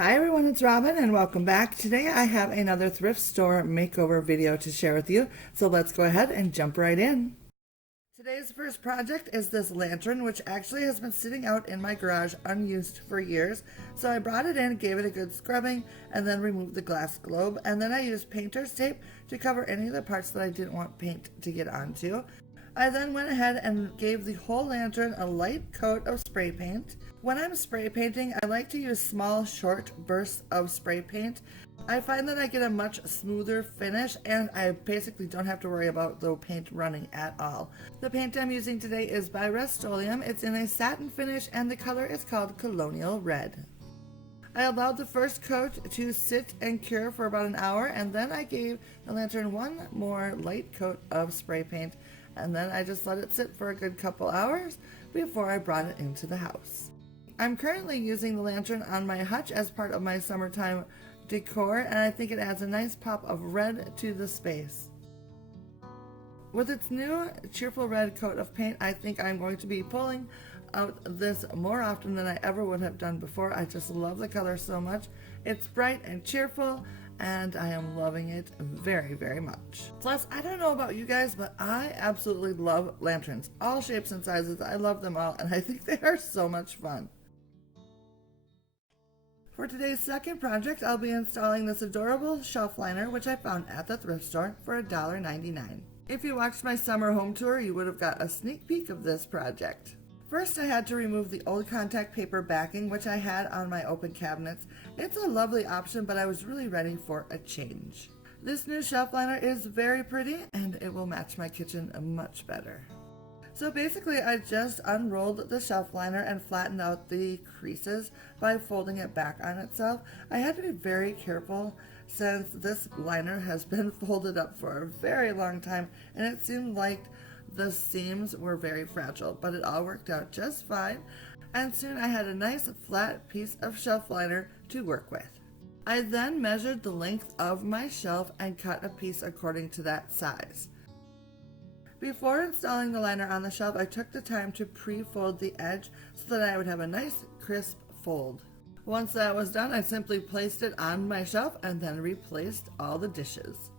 Hi everyone, it's Robin and welcome back. Today I have another thrift store makeover video to share with you, so let's go ahead and jump right in. Today's first project is this lantern, which actually has been sitting out in my garage unused for years. So I brought it in, gave it a good scrubbing, and then removed the glass globe. And then I used painter's tape to cover any of the parts that I didn't want paint to get onto. I then went ahead and gave the whole lantern a light coat of spray paint. When I'm spray painting, I like to use small, short bursts of spray paint. I find that I get a much smoother finish and I basically don't have to worry about the paint running at all. The paint I'm using today is by Rust-Oleum. It's in a satin finish and the color is called Colonial Red. I allowed the first coat to sit and cure for about an hour, and then I gave the lantern one more light coat of spray paint, and then I just let it sit for a good couple hours before I brought it into the house. I'm currently using the lantern on my hutch as part of my summertime decor, and I think it adds a nice pop of red to the space. With its new cheerful red coat of paint, I think I'm going to be pulling out this more often than I ever would have done before. I just love the color so much. It's bright and cheerful, and I am loving it very, very much. Plus, I don't know about you guys, but I absolutely love lanterns. All shapes and sizes, I love them all, and I think they are so much fun. For today's second project, I'll be installing this adorable shelf liner, which I found at the thrift store for $1.99. If you watched my summer home tour, you would have got a sneak peek of this project. First, I had to remove the old contact paper backing, which I had on my open cabinets. It's a lovely option, but I was really ready for a change. This new shelf liner is very pretty, and it will match my kitchen much better. So basically, I just unrolled the shelf liner and flattened out the creases by folding it back on itself. I had to be very careful since this liner has been folded up for a very long time, and it seemed like the seams were very fragile, but it all worked out just fine, and soon I had a nice flat piece of shelf liner to work with. I then measured the length of my shelf and cut a piece according to that size. Before installing the liner on the shelf, I took the time to pre-fold the edge so that I would have a nice crisp fold. Once that was done, I simply placed it on my shelf and then replaced all the dishes.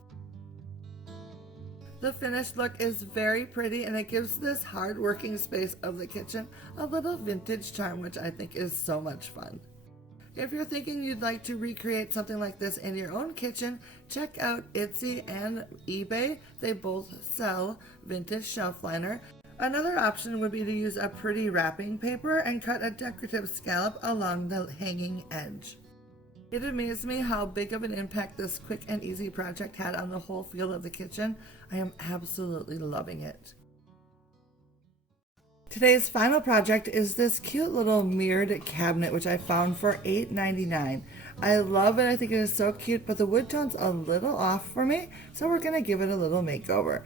The finished look is very pretty, and it gives this hard-working space of the kitchen a little vintage charm, which I think is so much fun. If you're thinking you'd like to recreate something like this in your own kitchen, check out Etsy and eBay. They both sell vintage shelf liner. Another option would be to use a pretty wrapping paper and cut a decorative scallop along the hanging edge. It amazed me how big of an impact this quick and easy project had on the whole feel of the kitchen. I am absolutely loving it. Today's final project is this cute little mirrored cabinet, which I found for $8.99. I love it. I think it is so cute, but the wood tone's a little off for me, so we're going to give it a little makeover.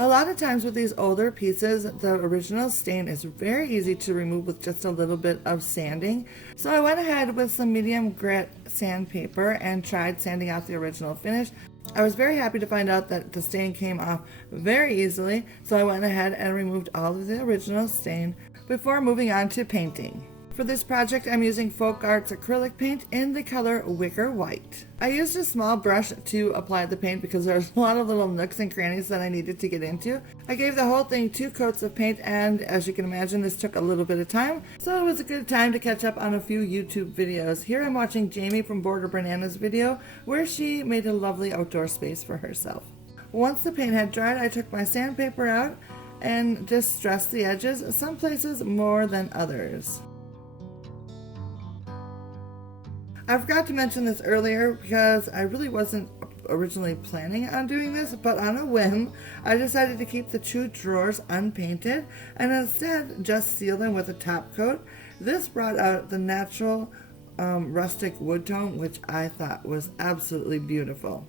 A lot of times with these older pieces, the original stain is very easy to remove with just a little bit of sanding. So I went ahead with some medium grit sandpaper and tried sanding out the original finish. I was very happy to find out that the stain came off very easily, so I went ahead and removed all of the original stain before moving on to painting. For this project, I'm using Folk Arts acrylic paint in the color Wicker White. I used a small brush to apply the paint because there's a lot of little nooks and crannies that I needed to get into. I gave the whole thing 2 coats of paint, and as you can imagine, this took a little bit of time, so it was a good time to catch up on a few YouTube videos. Here I'm watching Jamie from Border Bananas video, where she made a lovely outdoor space for herself. Once the paint had dried, I took my sandpaper out and distressed the edges, some places more than others. I forgot to mention this earlier because I really wasn't originally planning on doing this, but on a whim, I decided to keep the 2 drawers unpainted and instead just seal them with a top coat. This brought out the natural rustic wood tone, which I thought was absolutely beautiful.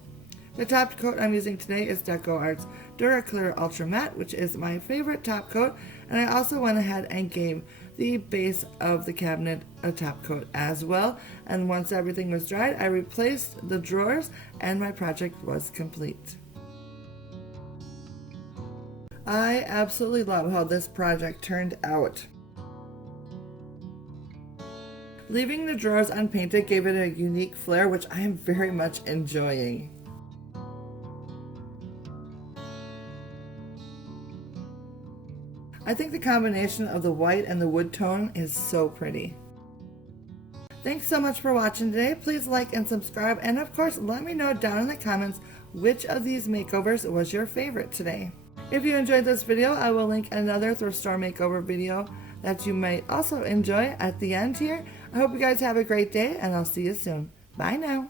The top coat I'm using today is Decor Arts Duraclear Ultra Matte, which is my favorite top coat, and I also went ahead and gave the base of the cabinet a top coat as well. And once everything was dried, I replaced the drawers and my project was complete. I absolutely love how this project turned out. Leaving the drawers unpainted gave it a unique flair, which I am very much enjoying. I think the combination of the white and the wood tone is so pretty. Thanks so much for watching today. Please like and subscribe, and of course let me know down in the comments which of these makeovers was your favorite today. If you enjoyed this video, I will link another thrift store makeover video that you might also enjoy at the end here. I hope you guys have a great day, and I'll see you soon. Bye now.